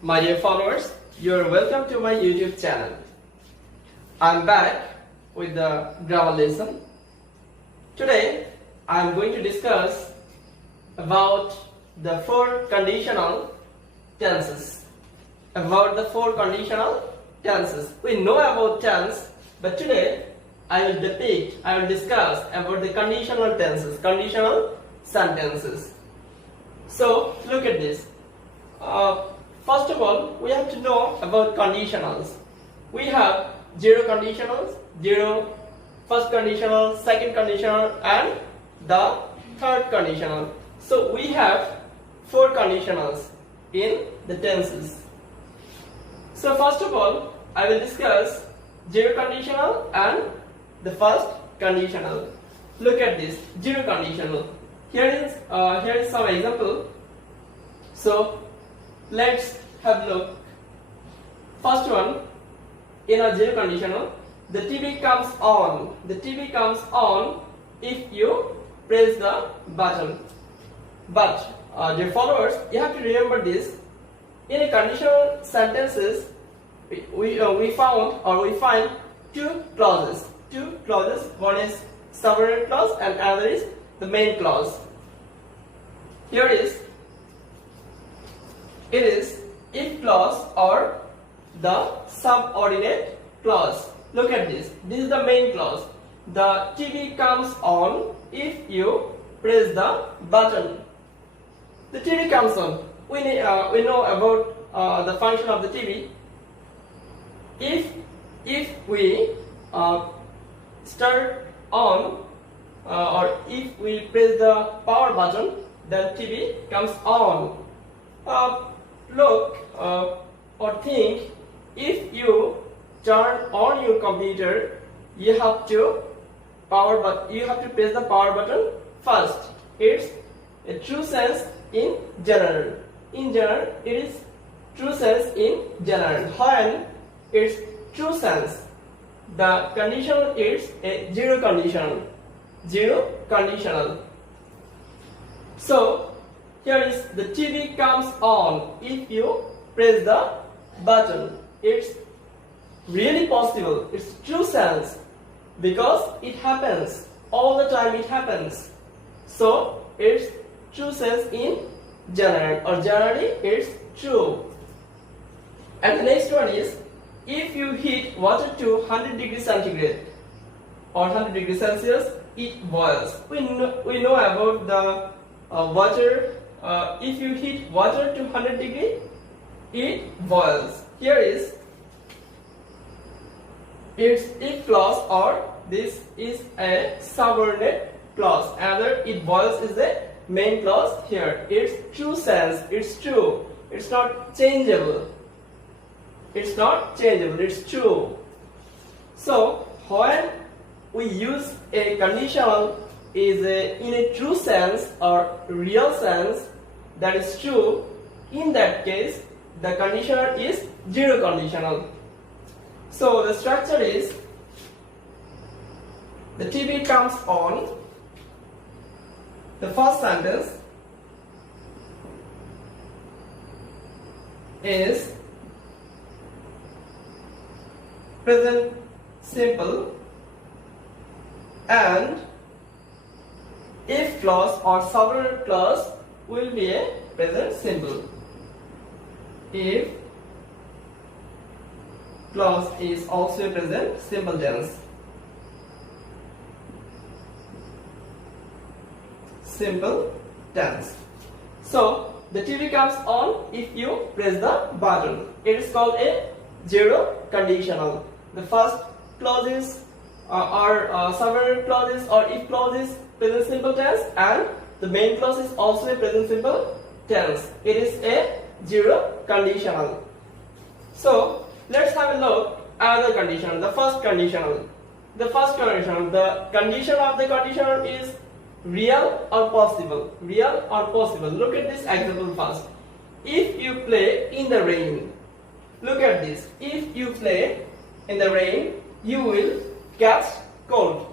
My dear followers, you are welcome to my YouTube channel. I am back with the grammar lesson. Today I am going to discuss about the four conditional tenses. About the four conditional tenses. We know about tense, but today I will discuss about the conditional tenses, conditional sentences. So look at this. First of all, we have to know about conditionals. We have zero conditionals, zero, first conditional, second conditional, and the third conditional. So we have four conditionals in the tenses. So first of all, I will discuss zero conditional and the first conditional. Look at this, zero conditional. Here is some example. So let's have a look. First one, in a zero conditional, the TV comes on. The TV comes on if you press the button. But dear followers, you have to remember this. In a conditional sentences, we find two clauses. One is subordinate clause and another is the main clause. Here it is if clause or the subordinate clause. Look at this. This is the main clause. The TV comes on if you press the button. The TV comes on. We know about the function of the TV. If we start on or if we press the power button, then TV comes on. Look or think, if you turn on your computer, you have to press the power button first. It's a true sense in general. In general, it is true sense in general. When it's true sense, the conditional is a zero conditional. Zero conditional. So here is the TV comes on if you press the button. It's really possible. It's true sense because it happens all the time. It happens. So it's true sense in general, or generally it's true. And the next one is if you heat water to 100 degrees centigrade or 100 degrees Celsius, it boils. We know about the water. If you heat water to 100 degrees, it boils. Here is its if clause, or this is a subordinate clause. Another it boils is a main clause. Here it's true sense. It's true. It's not changeable. It's not changeable. It's true. So when we use a conditional is in a true sense or real sense, that is true, in that case the conditional is zero conditional. So the structure is the TV comes on. The first sentence is present simple, and if clause or subordinate clause will be a present simple. If clause is also a present simple tense. Simple tense. So the TV comes on if you press the button. It is called a zero conditional. The first clauses are subordinate clauses or if clauses present simple tense, and the main clause is also a present simple tense. It is a zero conditional. So let's have a look at the conditional. The first conditional. The condition of the conditional is real or possible. Real or possible. Look at this example first. If you play in the rain. Look at this. If you play in the rain, you will catch cold.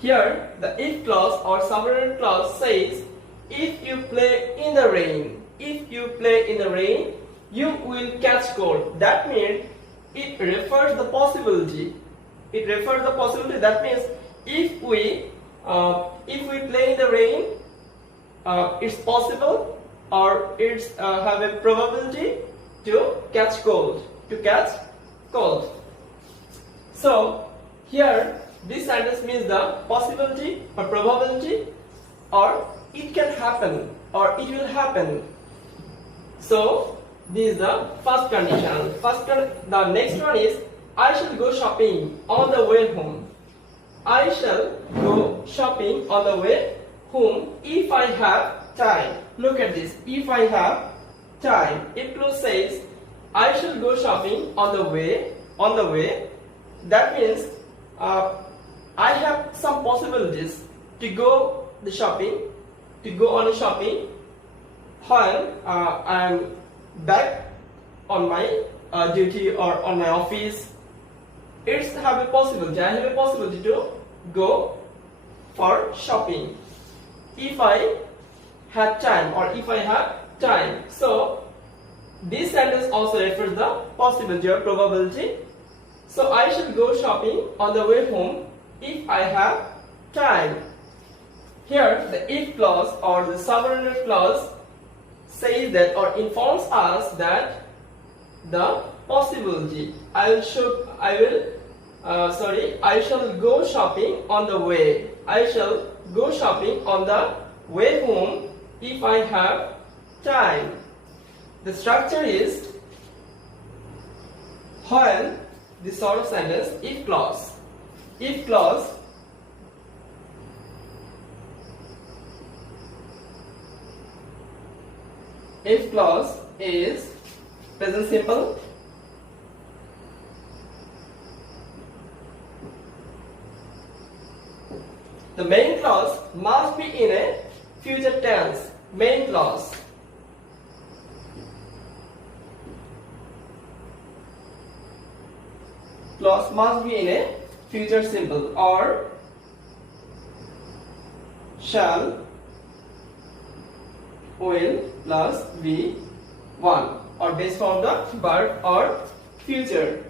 Here the if clause or subordinate clause says if you play in the rain. If you play in the rain, you will catch cold. That means it refers the possibility. It refers the possibility. That means if we play in the rain, it's possible or it's have a probability to catch cold. So here this sentence means the possibility or probability, or it can happen or it will happen. So this is the first condition. The next one is I shall go shopping on the way home. I shall go shopping on the way home if I have time. Look at this. If I have time. If clause says I shall go shopping on the way. That means I have some possibilities to go on a shopping when I am back on my duty or on my office. I have a possibility to go for shopping if I had time or if I have time. So this sentence also refers the possibility or probability. So I should go shopping on the way home if I have time. Here the if clause or the subordinate clause says that or informs us that the possibility I shall go shopping on the way. I shall go shopping on the way home if I have time. The structure is when this sort of sentence if clause. If clause is present simple. The main clause must be in a future tense. Main clause. Clause must be in a future simple or shall, will plus V1 or based on the verb or future.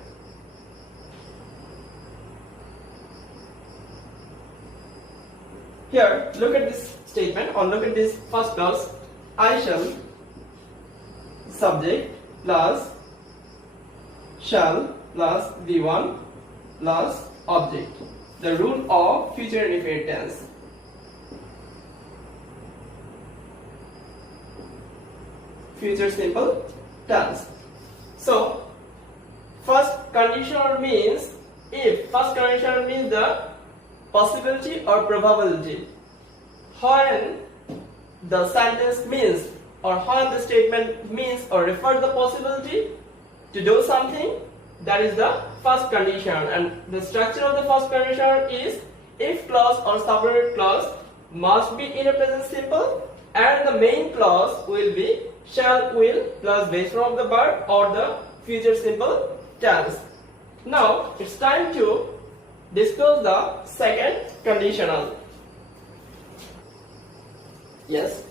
Here, look at this statement or look at this first clause. I shall subject plus shall plus V1 plus object. The rule of future indefinite tense. Future simple tense. So first conditional means if. First conditional means the possibility or probability. When the sentence means or when the statement means or refers the possibility to do something, that is the first condition, and the structure of the first condition is if clause or subordinate clause must be in a present simple, and the main clause will be shall, will plus base form of the verb or the future simple tense. Now it's time to discuss the second conditional. Yes,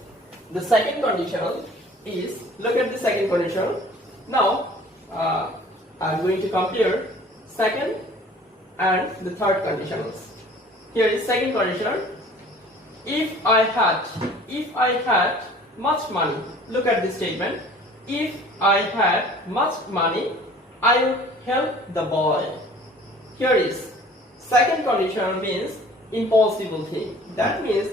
the second conditional is, look at the second conditional. Now I'm going to compare second and the third conditionals. Here is second conditional. If I had much money. Look at this statement. If I had much money, I would help the boy. Here is second conditional means impossible thing. That means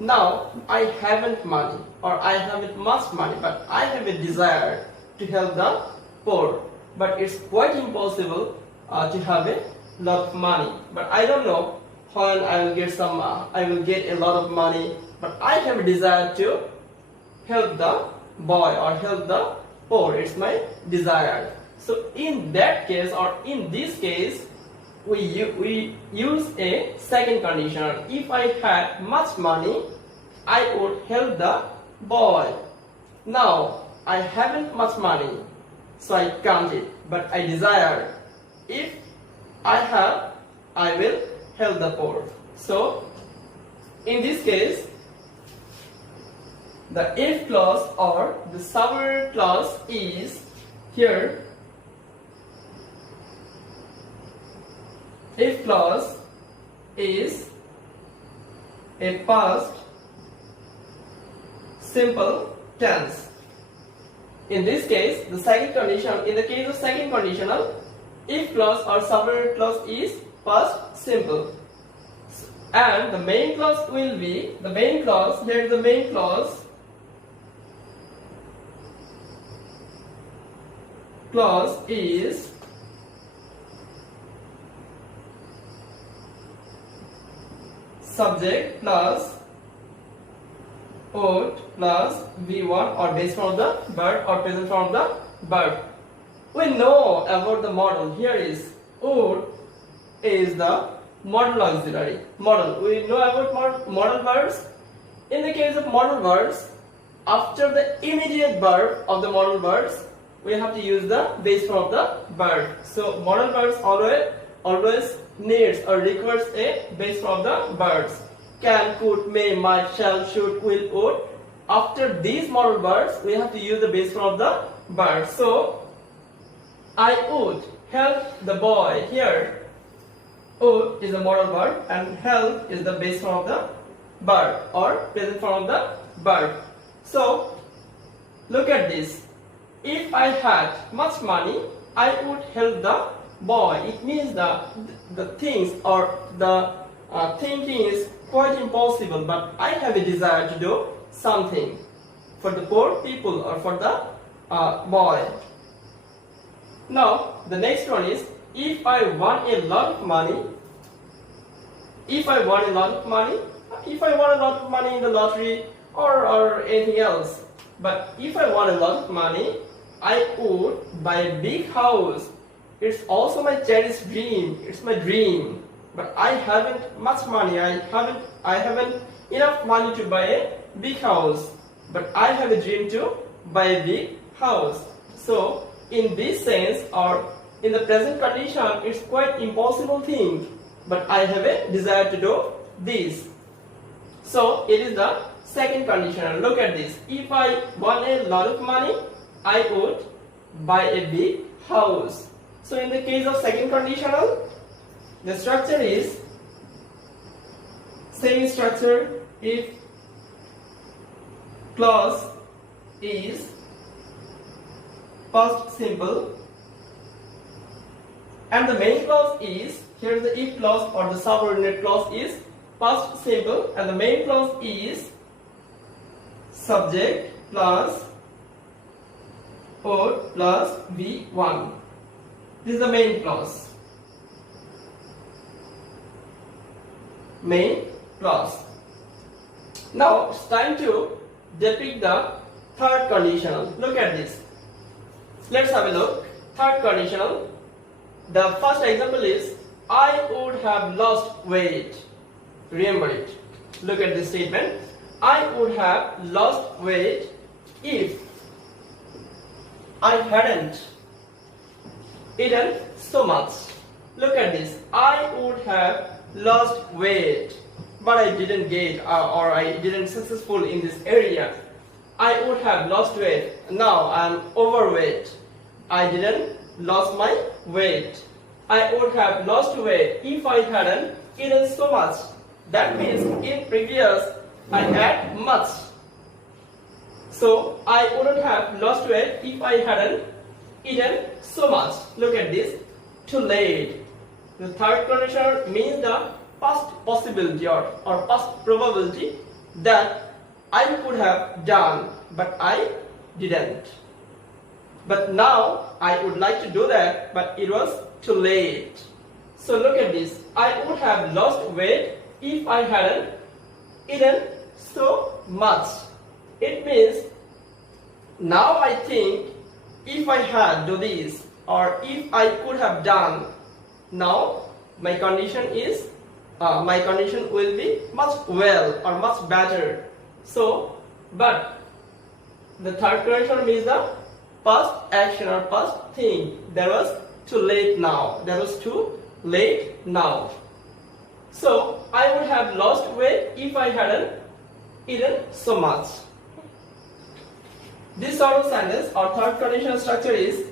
now I haven't money or I haven't much money, but I have a desire to help the poor. But it's quite impossible to have a lot of money. But I don't know when I will get a lot of money. But I have a desire to help the boy or help the poor. It's my desire. So in that case or in this case, we use a second conditional. If I had much money, I would help the boy. Now I haven't much money, so I can't it, but I desire. If I have, I will help the poor. So in this case, the if clause or the subordinate clause is here if clause is a past simple tense. In this case, the second condition, in the case of second conditional, if clause or subordinate clause is past simple, and the main clause will be the main clause. Here is the main clause. Clause is subject plus would plus V1 or base form of the verb or present form of the verb. We know about the model. Here is would is the model auxiliary. Model. We know about modal verbs. In the case of modal verbs, after the immediate verb of the modal verbs, we have to use the base form of the verb. So modal verbs always needs or requires a base form of the verbs. Can, could, may, might, shall, should, will, would. After these modal verbs, we have to use the base form of the verb. So I would help the boy. Here would is a modal verb and help is the base form of the verb or present form of the verb. So look at this. If I had much money, I would help the boy. It means the things or the thinking is quite impossible, but I have a desire to do something for the poor people or for the boy. Now the next one is, if I won a lot of money, if I won a lot of money, if I won a lot of money in the lottery or anything else, but if I won a lot of money, I would buy a big house. It's also my cherished dream. It's my dream. But I haven't much money. I haven't enough money to buy a big house. But I have a dream to buy a big house. So in this sense, or in the present condition, it's quite impossible thing. But I have a desire to do this. So it is the second conditional. Look at this. If I won a lot of money, I would buy a big house. So in the case of second conditional, the structure is same structure. If clause is past simple and the main clause is, here the if clause or the subordinate clause is past simple and the main clause is subject plus would plus V1. This is the main clause. Main clause. Now it's time to depict the third conditional. Look at this. Let's have a look. Third conditional. The first example is, I would have lost weight. Remember it. Look at this statement. I would have lost weight if I hadn't eaten so much. Look at this. I would have lost weight, but I didn't get or I didn't successful in this area. I would have lost weight. Now I am overweight. I didn't lost my weight. I would have lost weight if I hadn't eaten so much. That means in previous I had much. So I wouldn't have lost weight if I hadn't eaten so much. Look at this. Too late. The third condition means the past possibility or past probability that I could have done, but I didn't. But now I would like to do that, but it was too late. So look at this. I would have lost weight if I hadn't eaten so much. It means now I think if I had do this or if I could have done, now my condition is my condition will be much well or much better. So but the third condition means the past action or past thing. That was too late now. That was too late now. So I would have lost weight if I hadn't eaten so much. This sort of sentence or third conditional structure is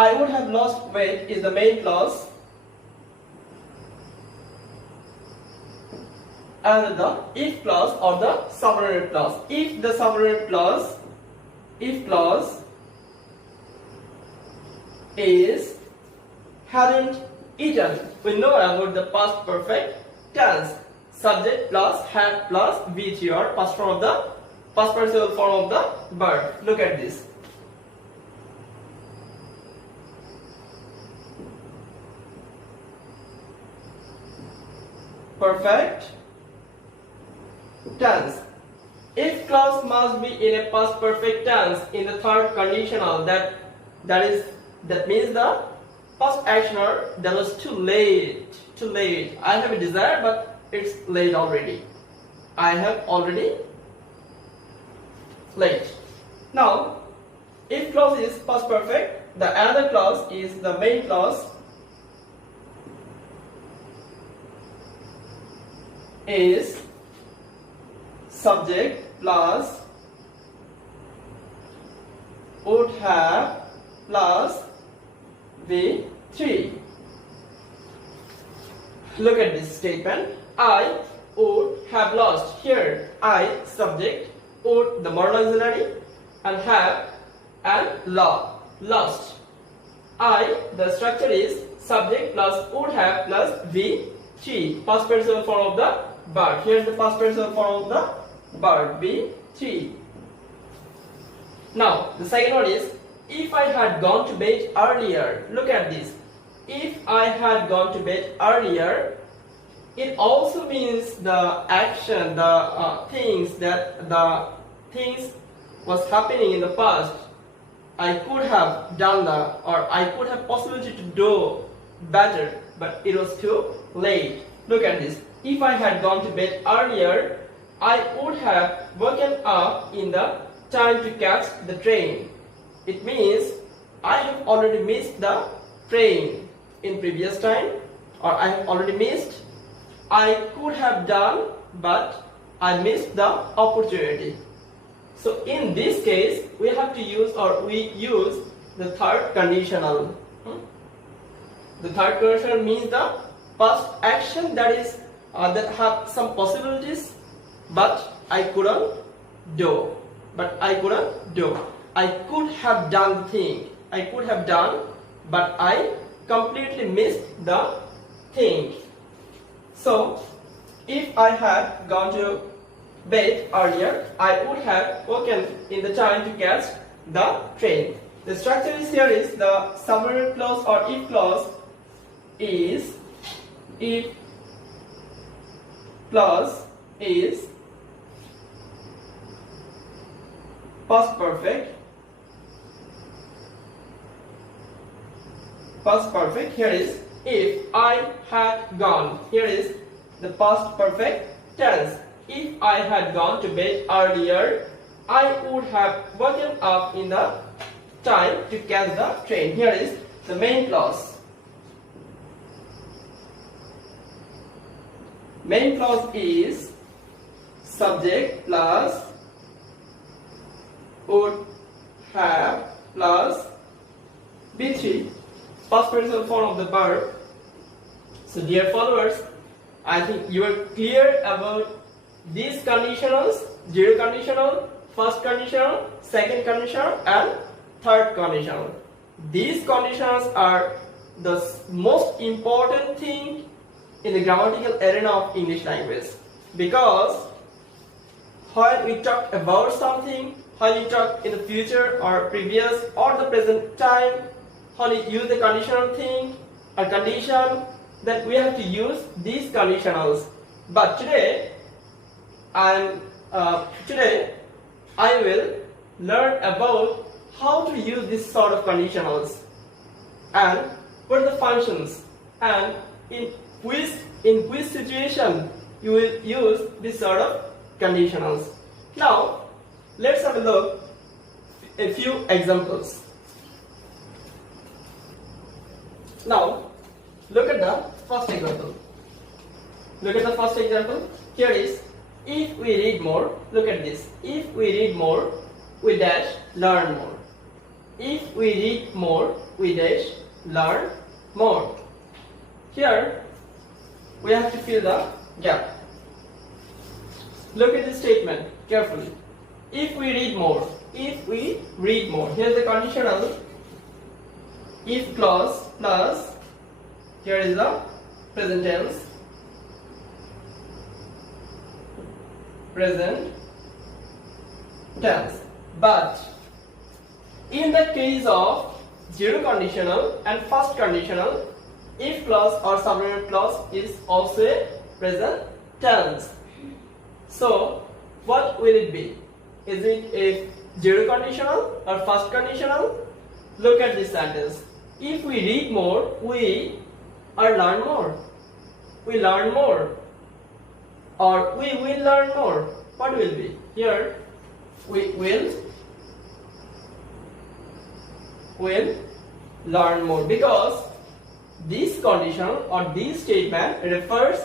I would have lost weight is the main clause, and the if clause or the subordinate clause. If the subordinate clause, if clause is hadn't eaten, we know about the past perfect tense. Subject plus had plus VT, or past form of the past participle form of the verb. Look at this. Perfect tense. If clause must be in a past perfect tense in the third conditional, that means the past actioner that was too late. I have a desire, but it's late already. I have already late. Now, if clause is past perfect, the another clause is the main clause is subject plus would have plus V3. Look at this statement. I would have lost. Here I subject, would the modal auxiliary, and have and lost. I, the structure is subject plus would have plus V3, past participle form of the verb. Here's the past participle form of the verb, V3. Now the second one is if I had gone to bed earlier. Look at this. If I had gone to bed earlier, it also means the action, the things was happening in the past. I could have done that, or I could have possibility to do better, but it was too late. Look at this. If I had gone to bed earlier, I would have woken up in the time to catch the train. It means I have already missed the train in previous time, or I have already missed. I could have done, but I missed the opportunity. So in this case, we have to use, or we use the third conditional. The third conditional means the past action that is that have some possibilities, but I couldn't do. I could have done the thing. I could have done, but I completely missed the thing. So, if I had gone to bed earlier, I would have woken in the time to catch the train. The structure is here is the subordinate clause or if clause is if clause is past perfect. Past perfect. Here is if I had gone. Here is the past perfect tense. If I had gone to bed earlier, I would have woken up in the time to catch the train. Here is the main clause. Main clause is subject plus would have plus B3, past participle form of the verb. So dear followers, I think you are clear about these conditionals: zero conditional, first conditional, second conditional, and third conditional. These conditionals are the most important thing in the grammatical arena of English language, because when we talk about something, when we talk in the future or previous or the present time, when we use the conditional thing or condition, then we have to use these conditionals. But today I will learn about how to use this sort of conditionals and what are the functions, and in which situation you will use this sort of conditionals. Now let's have a look a few examples. Now look at the first example. Here is if we read more. Look at this. If we read more, we dash learn more. If we read more, we dash learn more. Here we have to fill the gap. Look at the statement carefully. If we read more, if we read more. Here's the conditional if clause plus here is the present tense. Present tense. But in the case of zero conditional and first conditional, if clause or subordinate clause is also a present tense. So what will it be? Is it a zero conditional or first conditional? Look at this sentence. If we read more, we learn more. We learn more. Or we will learn more. What will be? Here we will learn more, because this condition or this statement refers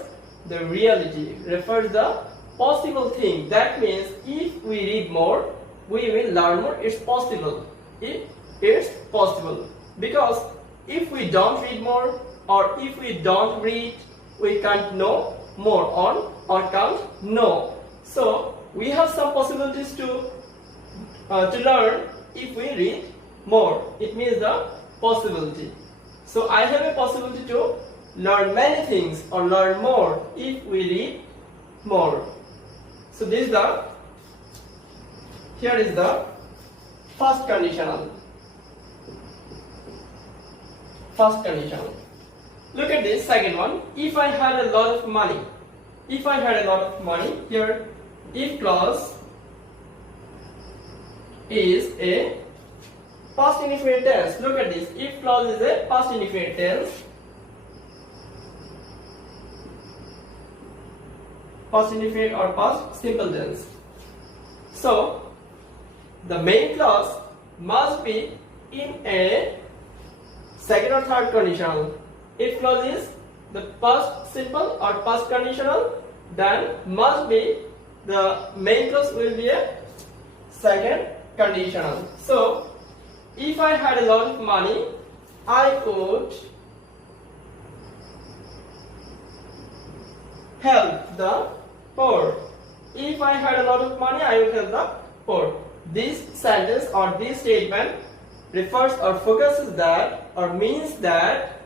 the reality, refers the possible thing. That means if we read more, we will learn more. It's possible. It's possible. Because if we don't read more or if we don't read, we can't know more on or can't know. So we have some possibilities to learn if we read more. It means the possibility. So I have a possibility to learn many things or learn more if we read more. So this is the, here is the first conditional. First conditional. Look at this second one. If I had a lot of money. If I had a lot of money, here if clause is a past indefinite tense. Look at this. If clause is a past indefinite tense. Past indefinite or past simple tense. So the main clause must be in a second or third conditional. If clause is the past simple or past conditional, then must be the main clause will be a second conditional. So if I had a lot of money, I could help the poor. If I had a lot of money, I would help the poor. This sentence or this statement refers or focuses that or means that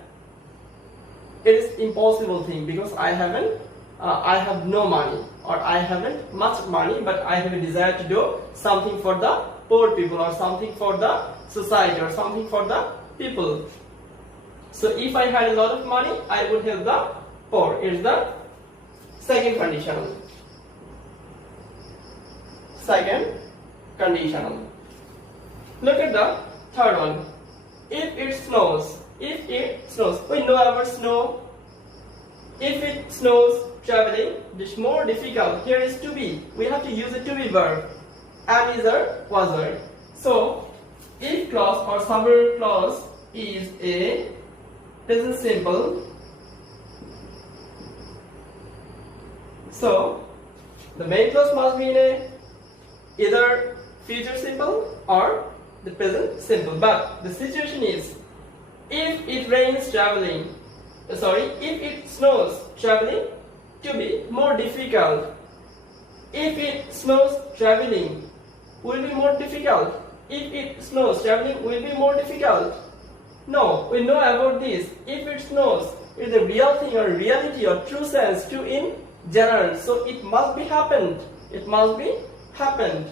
it is impossible thing, because I have no money or I haven't much money, but I have a desire to do something for the poor people or something for the society or something for the people. So if I had a lot of money, I would help the poor. It's the second conditional. Second conditional. Look at the third one. If it snows. If it snows. We know about snow. If it snows, traveling is more difficult. Here is to be. We have to use a to be verb. Am is a was verb. So if clause or subordinate clause is a present simple. So the main clause must be in a either future simple or the present simple. But the situation is, if it rains, traveling, if it snows, traveling to be more difficult. If it snows, traveling will be more difficult. If it snows, traveling will be more difficult. No, we know about this. If it snows, it is a real thing or reality or true sense, true in general. So it must be happened. It must be happened.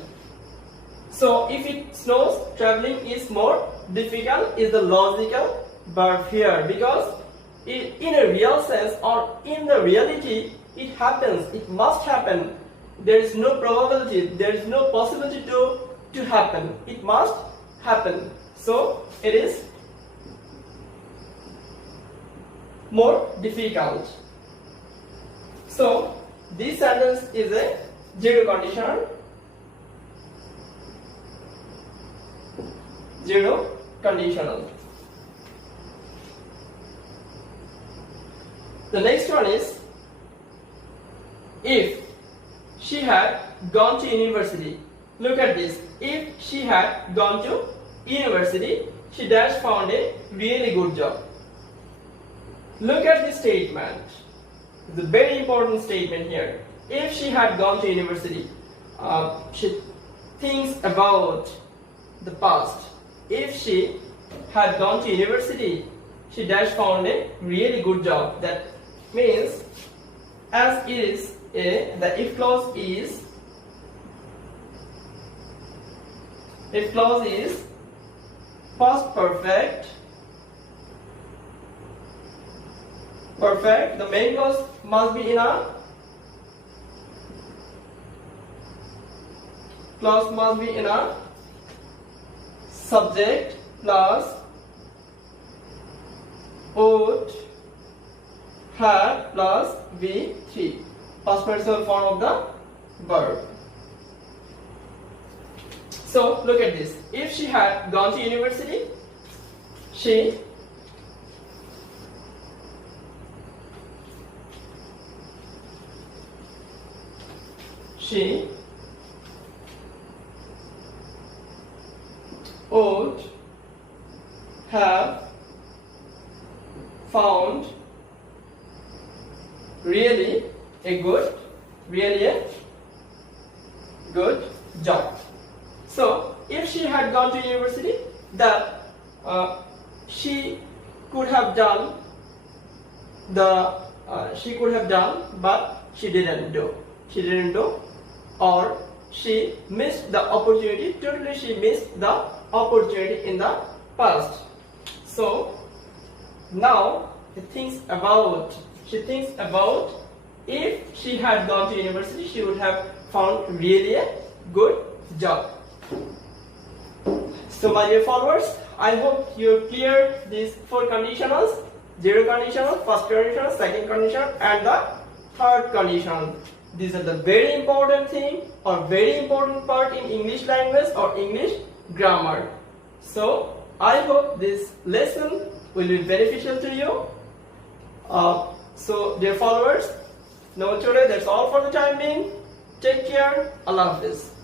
So if it snows, traveling is more difficult is the logical verb here, because in a real sense or in the reality it happens, it must happen. There is no probability, there is no possibility to happen. It must happen. So it is more difficult. So this sentence is a zero conditional. Zero conditional. The next one is, if she had gone to university. Look at this. If she had gone to university, she dash found a really good job. Look at this statement. It's a very important statement here. If she had gone to university, she thinks about the past. If she had gone to university, she dash found a really good job. That means as is the if clause is past perfect. The main clause must be in a subject plus would have plus V3, past participle form of the verb. So look at this. If she had gone to university, she would have found really a good job. So if she had gone to university, that she could have done but she didn't do, or she missed the opportunity. Totally, she missed the opportunity in the past. So now she thinks about if she had gone to university, she would have found really a good job. So my dear followers, I hope you clear these 4 conditionals: zero conditional, first conditional, second conditional, and the third conditional. These are the very important thing or very important part in English language or English grammar. So I hope this lesson will be beneficial to you. So dear followers, now today that's all for the time being. Take care. Allah Hafiz.